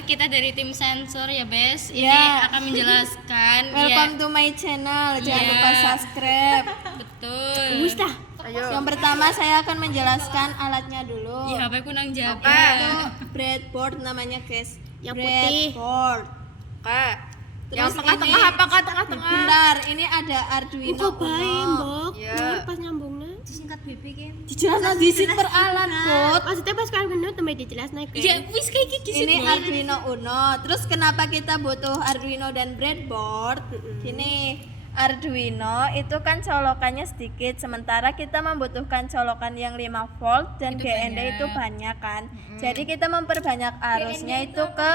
kita dari tim sensor ya, Bes. Ini Ya. akan menjelaskan. Welcome to my channel. Jangan Iya. lupa subscribe. Betul. Yang pertama saya akan menjelaskan alatnya dulu. Ya, HP ku nang jaga. Itu breadboard namanya, guys. Yang putih. Breadboard. Yang Terus tengah-tengah ini- apa kak? Tengah-tengah. Bentar, ini ada Arduino Kok bae, Uno. Mbok? Iya. Nur pas nyambungnya. Singkat BB game. Dijelaskan di sit per alat, Bot. Maksudnya pas kalian bener tempat dijelas naik. Ya, wis kayak gini Ini Arduino Uno. Terus kenapa kita butuh Arduino dan breadboard? Gini, Arduino itu kan colokannya sedikit, sementara kita membutuhkan colokan yang 5 volt dan Itu GND banyak. itu banyak kan. Jadi kita memperbanyak arusnya itu ke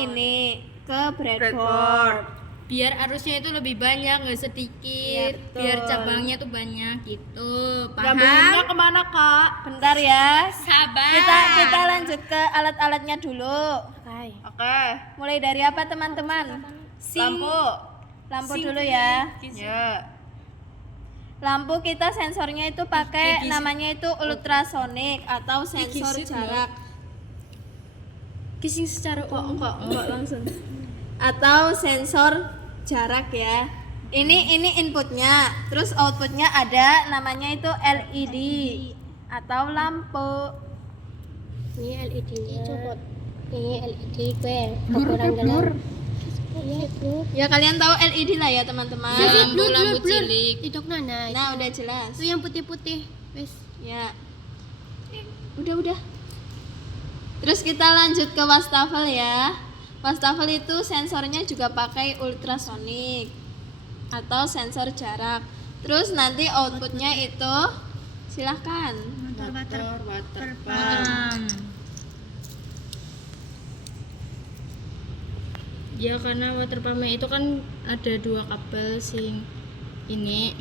ini, ke breadboard. Biar arusnya itu lebih banyak, nggak sedikit. Iya, betul. Biar cabangnya tuh banyak gitu. Nyambungnya Paham? kemana kak? Bentar ya. Sabar. Kita lanjut ke alat-alatnya dulu. Oke. Mulai dari apa, teman-teman? Lampu. Lampu dulu ya. Ya. Lampu kita sensornya itu pakai namanya itu ultrasonic atau sensor gisit, jarak Kissing secara enggak langsung atau sensor jarak ya. Ini inputnya, terus outputnya ada namanya itu LED atau lampu. Ini LED copot. Ini LED gue. Kurang dalam. Iya, blur. Ya kalian tahu LED lah ya teman-teman. lampu cilik. Itu nana. Nah udah jelas. Itu yang putih-putih. Wes. Ya. Udah. Terus kita lanjut ke wastafel ya. Wastafel itu sensornya juga pakai ultrasonic atau sensor jarak. Terus nanti outputnya itu silahkan. Water pump. Ya karena water pump itu kan ada 2 kabel sing ini.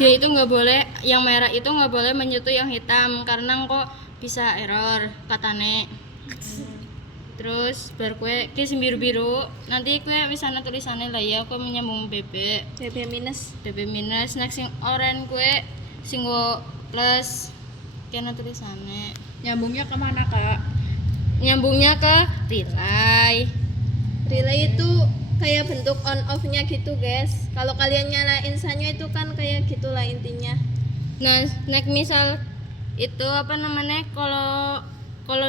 Dia itu nggak boleh, yang merah itu nggak boleh menyentuh yang hitam karena kok bisa error katane. Terus bar kue sing biru-biru nanti kue misalnya tulisannya lah ya kue menyambung BB BB minus. next sing orange kue sing wo plus kena tulisannya Nyambungnya kemana kak? nyambungnya ke relay. Relay itu kayak bentuk on off-nya gitu, guys. Kalau kalian nyalain sanya itu kan kayak gitulah intinya. Nah, next misal itu apa namanya kalau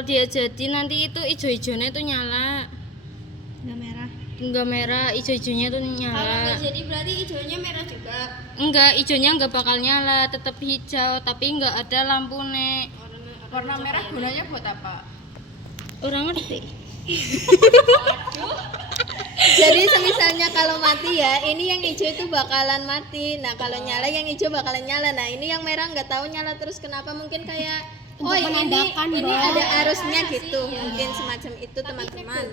dia jadi nanti itu ijo-ijonya itu nyala. Enggak merah, ijo-ijonya tuh nyala. jadi berarti hijaunya merah juga. Enggak, ijonya enggak bakal nyala, tetap hijau, tapi enggak ada lampu nek. Warna merah gunanya buat apa? Orang ngerti. Jadi semisalnya kalau mati ya, ini yang hijau itu bakalan mati. Nah, kalau nyala yang hijau bakalan nyala. Nah, ini yang merah nggak tahu nyala terus kenapa, mungkin kayak Untuk menandakan, ini Mbak. ada arusnya gitu. Mungkin semacam itu, teman-teman.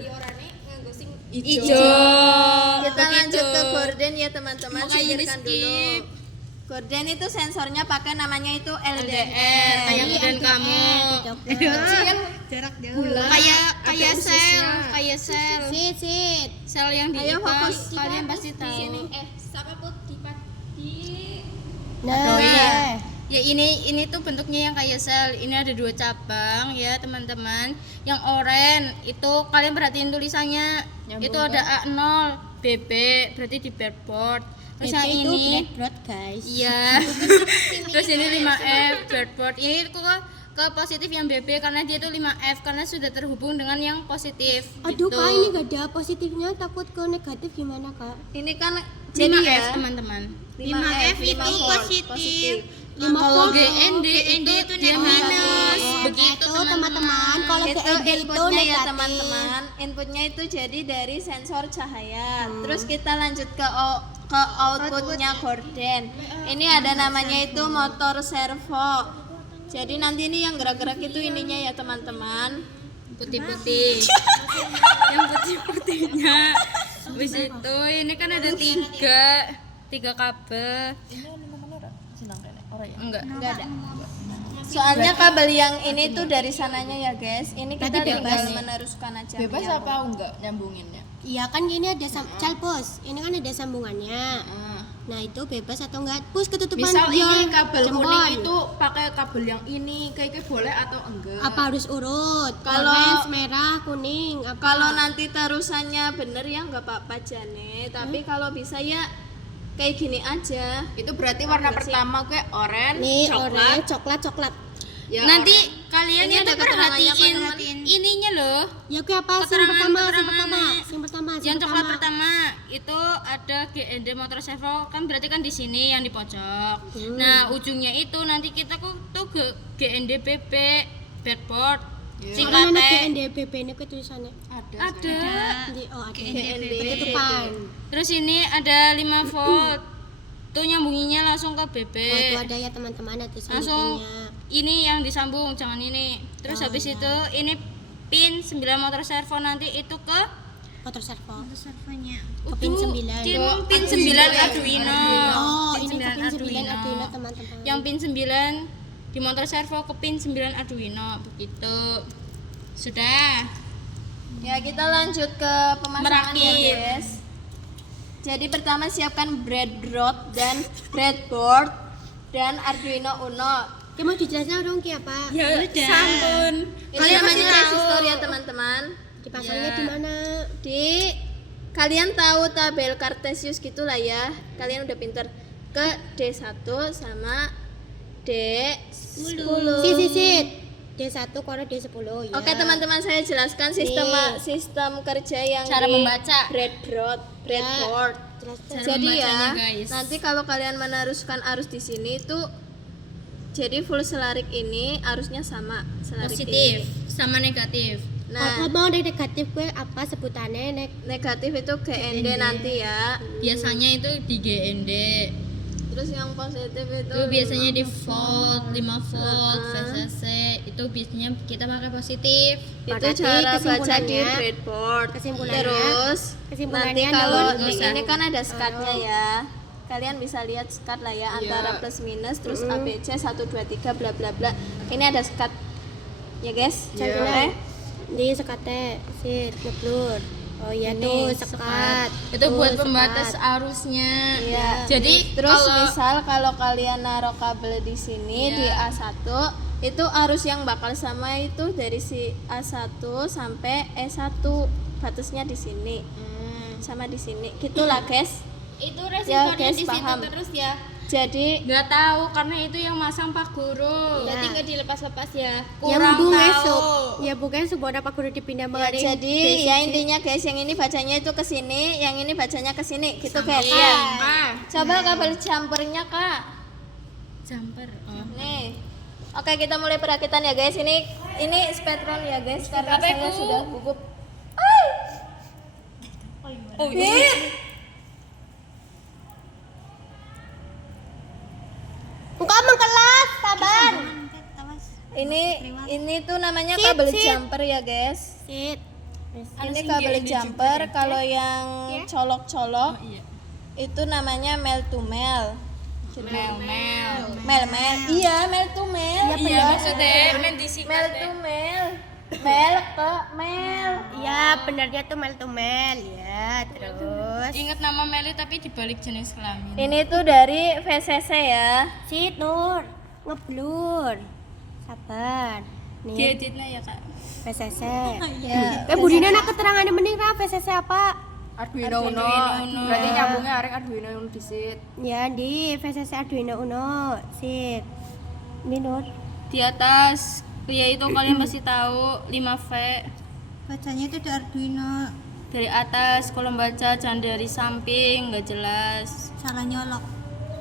Ijo. Kita lanjut ke gorden ya, teman-teman. Makanya ini Singkirkan dulu. skip. Gorden itu sensornya pakai namanya itu LDR. Kayak dan kamu. Jarak jauh. Kayak sel. Sit. Sel yang di Ayo IPA, fokus. kalian pasti tahu. Sama put di Nah. Ya ini tuh bentuknya yang kayak sel. Ini ada 2 cabang ya teman-teman. Yang oranye itu kalian perhatiin tulisannya. Itu ada A0 BB berarti di breadboard. Terus yang itu ini breadboard, guys. iya. Terus ini 5F breadboard. Ini ke positif yang BB karena dia tuh 5F karena sudah terhubung dengan yang positif. Aduh, gitu. Kak, ini gak ada positifnya, takut ke negatif gimana, Kak? Ini kan 5F jadi ya. teman-teman. 5F itu positif. 5 Kalau volt. GND itu dia minus. Begitu Itu teman-teman, kalau Itu GND itu inputnya ya negatif. teman-teman. Inputnya itu jadi dari sensor cahaya. Terus kita lanjut ke outputnya gorden. Ini ada namanya itu motor servo. Jadi nanti ini yang gerak-gerak itu ininya ya teman-teman. Putih-putih. Yang putih-putihnya. Habis itu ini kan ada 3 kabel. Enggak ada. Soalnya kabel yang ini tuh dari sananya ya guys. Ini kita Berarti tinggal bebas. meneruskan aja. Bebas menyambung. apa enggak nyambunginnya? Iya kan ini ada calpos. Ini kan ada sambungannya. Nah itu bebas atau enggak? Terus ketutupan Misal dia ini kabel jempol. kuning itu pakai kabel yang ini, kayak boleh atau enggak? Apa harus urut? Kalau- Orange, merah, kuning. Apa? Kalau nanti terusannya bener ya nggak apa-apa Jane, tapi kalau bisa ya kayak gini aja. Itu berarti warna pertama kayak orange, nih coklat. orange, coklat. Ya, Nanti kalian Ini itu ada keterangannya kok, perhatiin ininya loh. Ya oke apa? Yang pertama. Yang coklat pertama itu ada GND motor servo, kan berarti kan di sini yang di pojok. Nah, ujungnya itu nanti kita tuh GND PP bedboard. Karena ada Singkatnya GNDBB ini tulisannya. ada. Ada GND. penutupan. Terus ini ada 5 volt. Tuh nyambunginya langsung ke BB. Oh itu ada ya teman-teman, ada Langsung sini. ini yang disambung, jangan ini. Terus habis itu ini pin 9 motor servo nanti itu ke Motor servo. Udah, pin 9. Pin 9 Arduino. Oh Pin ini 9 ke pin 9 Arduino teman-teman. Yang pin 9 di motor servo ke pin 9 Arduino begitu. Sudah. Ya kita lanjut ke pemasangan ya Merakit. guys. Jadi pertama siapkan breadboard dan breadboard dan Arduino Uno. Oke, mau dijelasin dong Ki apa? Ya sampun. Ini Kalian namanya masih tahu. resistor ya teman-teman. Dipasangnya Ya. di mana? Di kalian tahu tabel Cartesius gitulah ya. Kalian udah pinter ke D1 sama D10. Sit. D1 korek D10 ya. Oke teman-teman, saya jelaskan sistem kerja yang Cara di membaca. breadboard. Jelaskan. Cara Jadi ya, membacanya, guys. nanti kalau kalian meneruskan arus di sini itu jadi full selarik ini arusnya sama selarik Positif ini. sama negatif. Nah, Mau dari negatif gue apa sebutannya negatif itu GND nanti ya. Biasanya itu di GND. Terus yang positif itu Itu biasanya di volt 5 volt VCC. Itu biasanya kita pakai positif. itu Berarti cara baca di kesimpulannya- breadboard. kesimpulannya- Terus kesimpulannya nanti kalau nol, di nggak ini usah. kan ada skatnya ya. Kalian bisa lihat skat lah ya antara plus minus terus ABC 1 2 3 bla bla bla. Ini ada skat. Ya guys. Oke. di sekate sit ngeblur. Oh iya Ini, tuh sekat. Itu Tuh, buat sekat. pembatas arusnya. Iya. Jadi Terus kalau misal kalau kalian naruh kabel di sini Iya. di A1 itu arus yang bakal sama itu dari si A1 sampai E1 batasnya di sini. Sama di sini. Gitulah guys. itu Ya, resistornya guys, di situ paham. terus ya. Jadi Nggak tahu karena itu yang masang Pak Guru. Ya. Berarti nggak dilepas-lepas ya. Yang Kurang bunga tahu. esok. Ya bukan sebuah apa kudu dipindah ya, mengenai jadi ya intinya guys yang ini bacanya itu ke sini, yang ini bacanya ke sini gitu guys Iya. ya. Ah, Coba kabel jumpernya Kak. jumper. Oh. Nih. Oke, kita mulai perakitan ya guys. Ini spetron ya guys karena Apa saya itu? sudah gugup. Oh, iya. Engkau mengkelas, sabar. Ini tuh namanya kabel jumper ya guys. Sit. Ini kabel jumper. Kalau yang colok-colok Iya. itu namanya mel to mel. Mel. Mel. Iya, mel to mel. Iya maksudnya men di sini. Mel to mel. Mel ke mel. Ya, benernya tuh mel to mel ya. Terus Ingat nama Meli tapi dibalik jenis kelamin. Ini tuh dari VCC ya. sit Nur, ngeblur. Sabar. Nih, Dieditnya ya kak. PCC. Ya. Budina nak keterangannya mending ra PCC apa? Arduino Uno. Uno. Berarti nyambungnya arek Arduino Uno disit. Ya di VCC Arduino Uno. Sit. Ini Nur. Di atas ya itu kalian pasti tahu 5V. Bacanya itu di Arduino. Dari atas kalau baca jangan dari samping nggak jelas. Salah nyolok.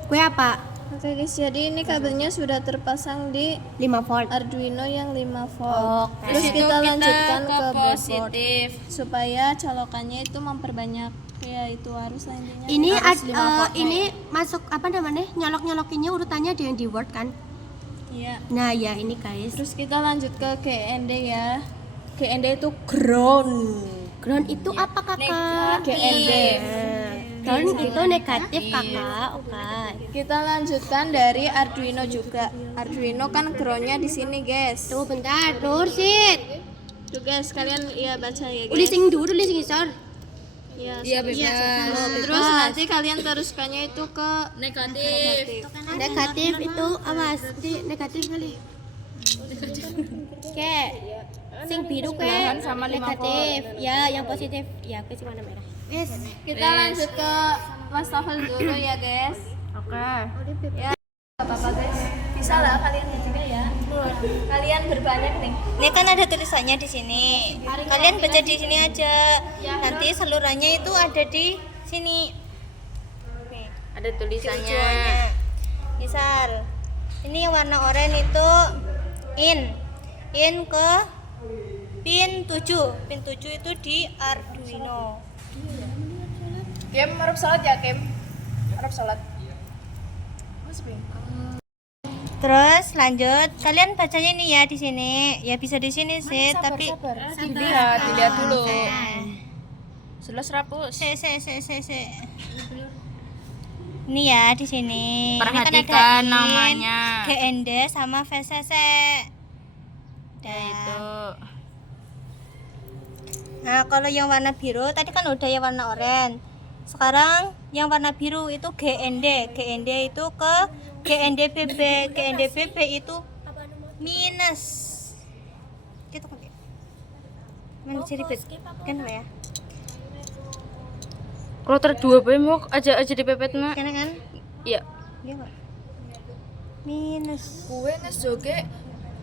Gue apa? Oke guys, jadi ini kabelnya sudah terpasang di 5 volt. Arduino yang 5 volt. Oke. Terus Itu kita lanjutkan ke breadboard positif. supaya colokannya itu memperbanyak ya itu arus lah intinya. Ini Arus 5 volt. ini masuk apa namanya? Nyolok-nyolokinnya urutannya ada yang di Word kan? Iya. Nah, ya ini guys. Terus kita lanjut ke GND ya. GND itu ground. Ground itu apa Kakak? GND. Ground itu negatif Kakak. Oke. Kita lanjutkan dari Arduino juga. Arduino kan groundnya di sini guys. Tuh bentar, Nur sit. Tuh guys, kalian iya baca ya guys. Udah sing dulu, udah sing isor. Iya bebas. Terus nanti kalian teruskannya itu ke Negatif. Negatif itu awas, di negatif kali. Oke. Sing biru ke sama 5 negatif. Ya, yang positif. Ya, ke warna merah. Wes. kita lanjut ke wastafel dulu ya guys. Oke. Ya, gak apa-apa guys. Bisa lah kalian juga ya. Kalian berbanyak nih. Ini kan ada tulisannya di sini. Kalian baca di sini aja. Nanti salurannya itu ada di sini. Nih, Ada tulisannya. tujuannya. Misal, ini yang warna oranye itu in ke pin 7. Pin 7 itu di Arduino. Kim, harap salat ya, Kim. Harap salat. Terus lanjut, kalian bacanya ini ya di sini. Ya bisa di sini sih, tapi Dilihat dulu. Sudah 100. se. Ini ya di sini. Perhatikan ini kan ada namanya. GND sama VCC. Ya itu. Nah, kalau yang warna biru tadi kan udah yang warna oranye. Sekarang yang warna biru itu GND. GND itu ke GNDBB. GNDBB itu minus. Gitu kan. Menjadi kan ya. Kloter 2 bae mau aja dipepet nak. Kan? Iya. Iya, Pak. Minus. Kue ngejoge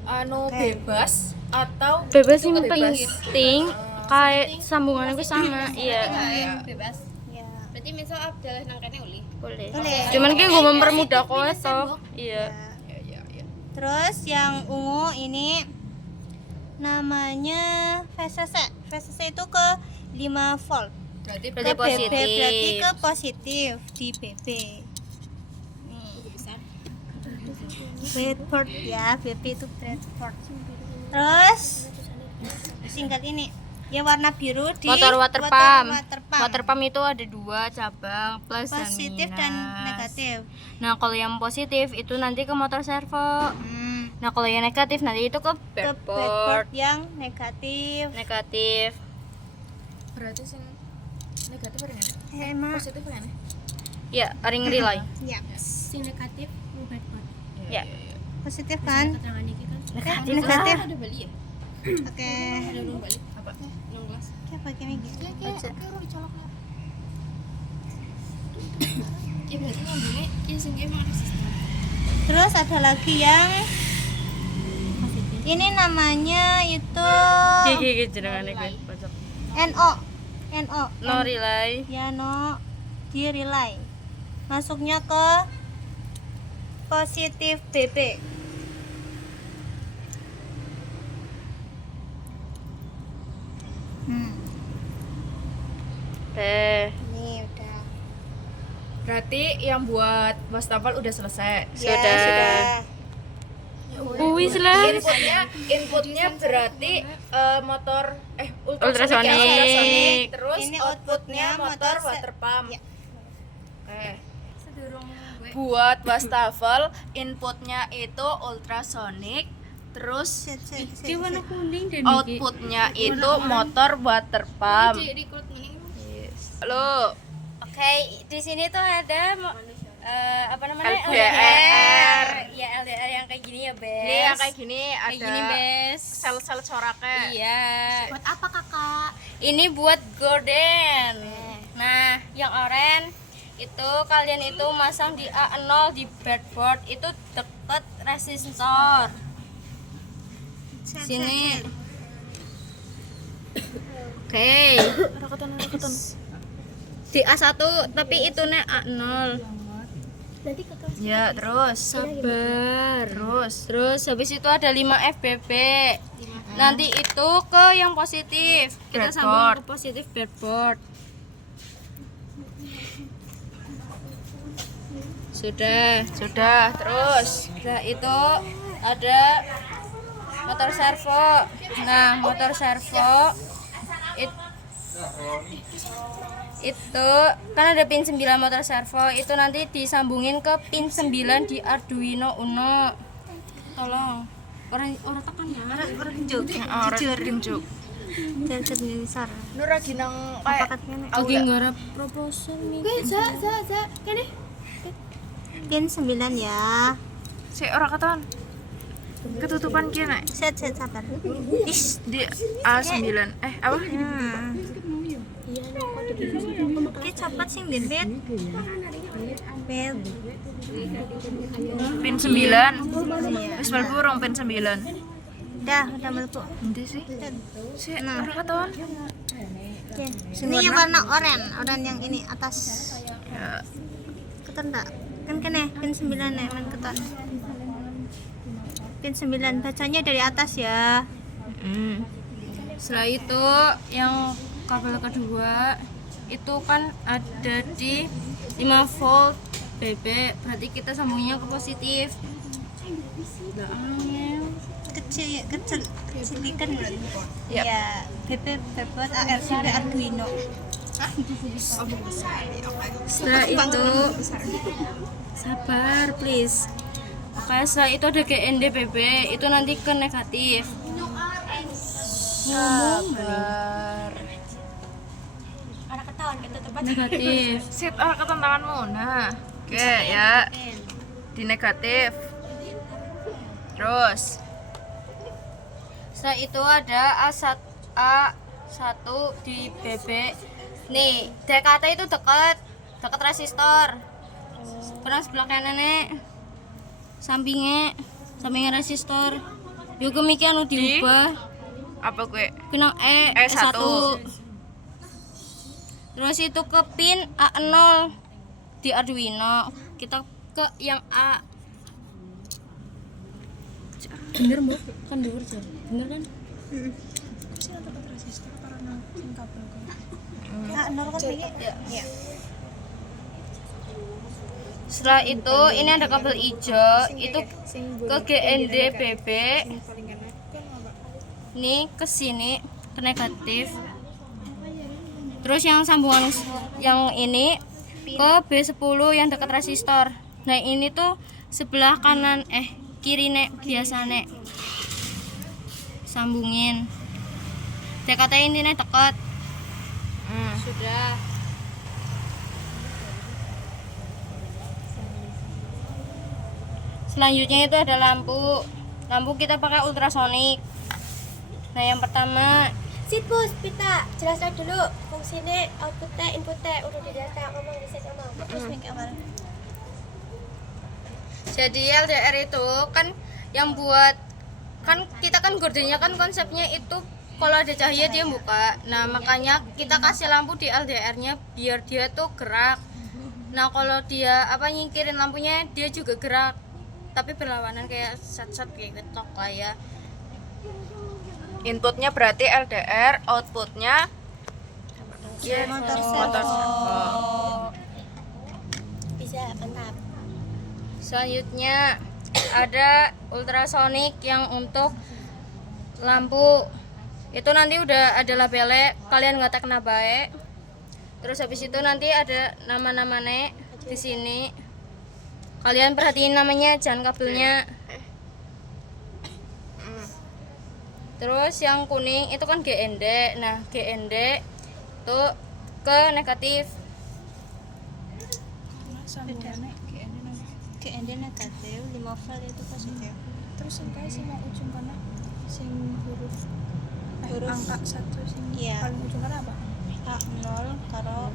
anu bebas atau Bebas yang bebas? penting kayak sambungannya itu sama. Iya. Bebas. Ya. Berarti misal abdalah nangkane uli. Boleh. Boleh. Cuman kayak gue mempermudah kok toh. Iya. Ya. Terus yang ungu ini namanya VCC. VCC itu ke 5 volt. berarti Berarti Ke BB berarti positif. ke positif di BB. Breadboard ya, BB itu breadboard. Terus singkat ini ya warna biru di Motor water pump. water pump. Water pump itu ada 2 cabang, plus Positif dan minus. negatif. Nah, kalau yang positif itu nanti ke motor servo. Hmm. Nah, kalau yang negatif nanti itu ke Ke breadboard. breadboard yang negatif. Negatif. berarti sing negatif apa yang Emang positif apa yang Ya, ring relay. ya. Sing negatif breadboard. Ya. Positif kan? Keterangan iki kan Negatif. Negatif. Ada Bali ya? Oke. Ada urung Bali. apa Nang kelas. Kayak begini gitu. Baca. Ya berarti nyambungnya ya sing emang ada sistem. Terus ada lagi yang ini namanya itu Gigi jenengan iki. NO. No relay. Ya no di relay. Masuknya ke positif BB. Ini udah. berarti yang buat wastafel udah selesai Ya, Sudah. Wis lah. inputnya berarti motor Ultrasonic. ultrasonic. Terus Ini outputnya outputnya motor motor water pump. Ya. Oke. Buat wastafel inputnya itu ultrasonic, terus Dia warna kuning dan outputnya itu motor water pump. Record mending. Halo. Oke, di sini tuh ada apa namanya? LDR. Ya LDR yang kayak gini ya, Bes. Ini yang kayak gini ada Kayak gini, Bes. sel-sel coraknya. Iya. buat apa kakak? Ini buat gorden. Nah, yang oranye itu kalian itu masang di A0 di breadboard itu deket resistor. Sini. Oke. Di A1 tapi itu nih A0. Ya, terus sabar. Terus habis itu ada 5 FBB. Nanti itu ke yang positif. Kita sambung ke positif breadboard. Sudah. terus Nah, itu ada motor servo. Nah, motor servo itu kan ada pin 9 motor servo, itu nanti disambungin ke pin 9 di Arduino Uno. Tolong. Orang tekan ya. orang tunjuk. dan sensor. Nur lagi nang Apa kayak katanya? Lagi nggarap proposal nih. Kene. Pin 9 ya. si ora katon. Ketutupan kene. Set sabar. Ish. Di A9. Apa? Ki cepet sing bibit. Bel. Pin 9. Wis mlebu rong pin 9. Udah melepuh. Endi sih? Si Nah. ora katon. Oke. Ini yang warna oranye yang ini atas. Ya. Keton enggak? Kan kene pin 9 nek men keton. Pin 9 bacanya dari atas ya. Setelah itu yang kabel kedua itu kan ada di 5 volt BB, berarti kita sambungnya ke positif. Kecilikan ya BB buat RCB Arduino. Setelah itu sabar please. Oke, setelah itu ada GND BB, itu nanti ke negatif. Sabar. Ora ketahuan kita tempat. Negatif. Sit ora katon tanganmu. Nah. Oke ya. Di negatif. Terus Setelah itu ada A1 di BB. Nih, DKT itu dekat resistor. Pernah sebelah kanan nek. Sampingnya resistor. Yuk kemikian anu diubah. apa gue? Pinang E1. Terus itu ke pin A0 di Arduino. Kita ke yang A. Bener mbak? Kan dhuwur aja. Bener kan? Setelah itu ini ada kabel hijau itu ke GND BB. Ini ke sini ke negatif. Terus yang sambungan yang ini ke B10 yang dekat resistor. Nah, ini tuh sebelah kanan kiri nek biasa nek. Sambungin. DKT ini nek dekat. Sudah. Selanjutnya itu ada lampu. Lampu kita pakai ultrasonik. Nah, yang pertama Sit bos, pita. Jelaskan dulu fungsinya, outputnya, inputnya. Udah di data, ngomong di set ngomong. Terus mic awal. jadi LDR itu kan yang buat kan kita kan gordennya kan konsepnya itu kalau ada cahaya dia buka. Nah, makanya kita kasih lampu di LDR-nya biar dia tuh gerak. Nah, kalau dia nyingkirin lampunya dia juga gerak. Tapi berlawanan kayak sat-sat kayak ketok lah ya. Inputnya berarti LDR, outputnya Motor motor servo. Bisa, mantap. Selanjutnya ada ultrasonik yang untuk lampu. Itu nanti udah ada labelnya, kalian nggak kena baik. Terus habis itu nanti ada nama-namanya di sini. Kalian perhatiin namanya, jangan kabelnya. Terus yang kuning itu kan GND. Nah, GND itu ke negatif. GND negatif, 5 volt itu positif. Terus yang kayak sing nang ujung kana sing huruf angka 1 sing Iya. paling ujung kana apa? A0 karo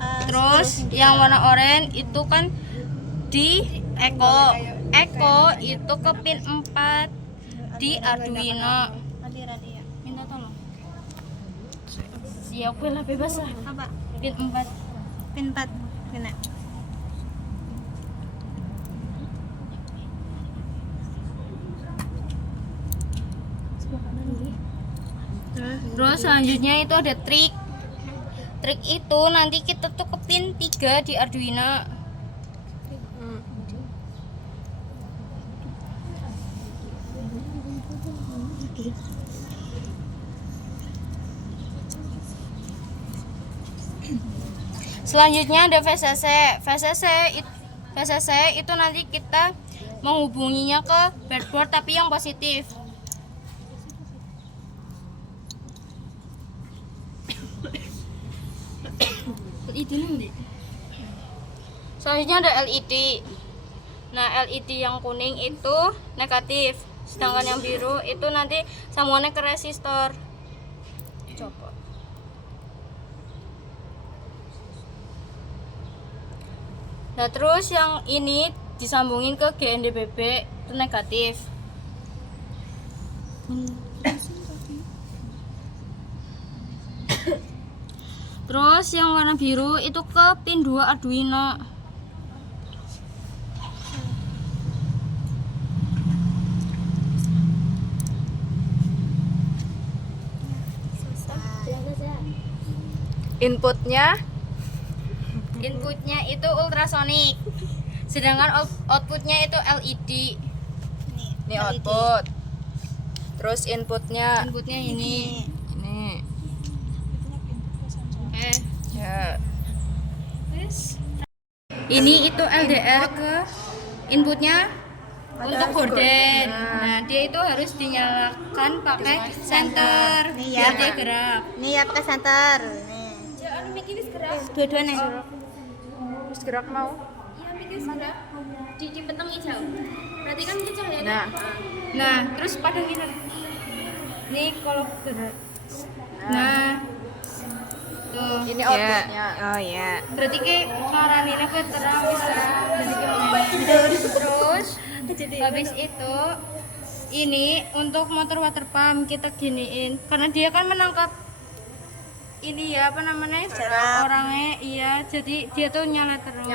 A. Terus yang warna oranye itu kan di Eko. Eko itu ke pin 4 di Arduino. Radi ya. Minta tolong. Siap lah, bebas lah. Apa? Pin 4. Pin 4. Kena. Terus selanjutnya itu ada trik. Trik itu nanti kita tuh ke pin 3 di Arduino. Selanjutnya ada VCC. VCC itu nanti kita menghubunginya ke breadboard tapi yang positif. LED nanti. Selanjutnya ada LED. Nah, LED yang kuning itu negatif, sedangkan yang biru itu nanti sambungannya ke resistor. Coba. Nah, terus yang ini disambungin ke GNDBB itu negatif. Terus yang warna biru itu ke pin 2 Arduino. Inputnya Inputnya itu ultrasonic, sedangkan outputnya itu LED. ini output. Terus inputnya Inputnya ini. ini. Oke. Ya. Ini itu LDR ke inputnya untuk gorden. Nah, dia itu harus dinyalakan pakai senter Nih biar ya. dia gerak. Nih ya pakai center. Nih. Dua-duanya. Terus gerak mau. Di petengnya jauh. Berarti kan dia cahaya. Nah, Nah, terus padangin. Nih kalau gerak. Nah. Tuh. ini outputnya. Oh ya. Berarti ke karanina ke terang bisa terus habis itu ini untuk motor water pump kita giniin karena dia kan menangkap ini ya apa namanya orangnya iya jadi dia tuh nyala terus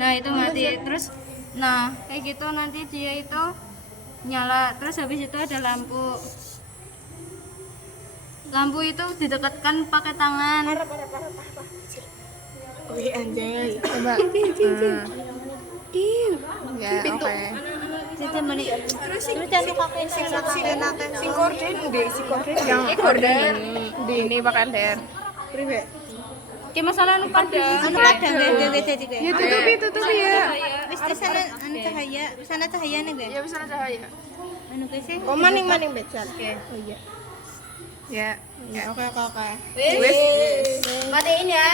nah itu mati terus nah kayak gitu nanti dia itu nyala terus habis itu ada lampu itu didekatkan pakai tangan. Wih anjay. Coba. Ya, oke. Jadi meni. Terus jangan pakai Sing korden deh, si korden yang korden di ini pakai LDR. Priwe. Kayak masalah anu pada anu kadang gawe tadi kayak. Ya tutupi ya. Wis di sana anu cahaya, sana cahayane guys. Ya bisa cahaya. Anu guys sih. Oh maning becal. Oke. Oh iya. Ya. Oke. wis matiin ya.